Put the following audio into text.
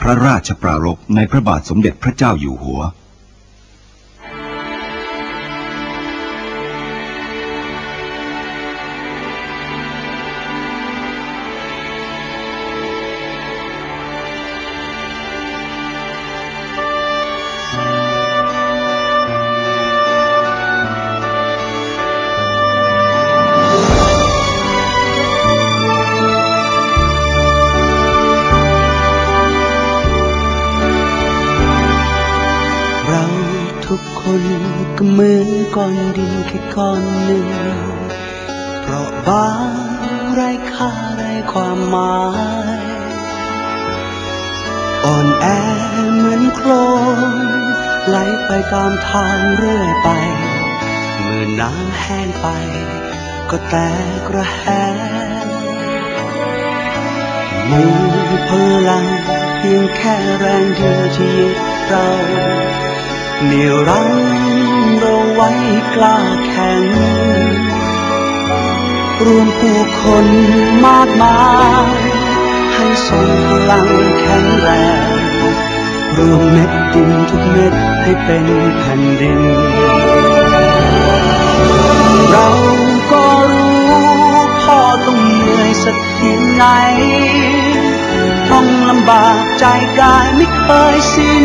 พระราชปรารภในพระบาทสมเด็จพระเจ้าอยู่หัว อนก้อนดินแค่ก้อนหนึ่ง เพราะบางไรค่าไรความหมายอ่อนแอเหมือนโคลนไหลไปตามทางเรื่อยไป เมื่อน้ำแห้งไป ก็แตกระแหงมีพลังเพียงแค่แรงเดียวที่ยึดเรา เหนี่ยวรั้งเราไว้กล้าแข็ง รวมผู้คนมากมาย ให้ทรงพลังแข็งแรง รวมเม็ดดินทุกเม็ดให้เป็นแผ่นดิน เราก็รู้พ่อต้องเหนื่อยสักเพียงไหนต้องลำบากใจกายไม่เคยสิ้น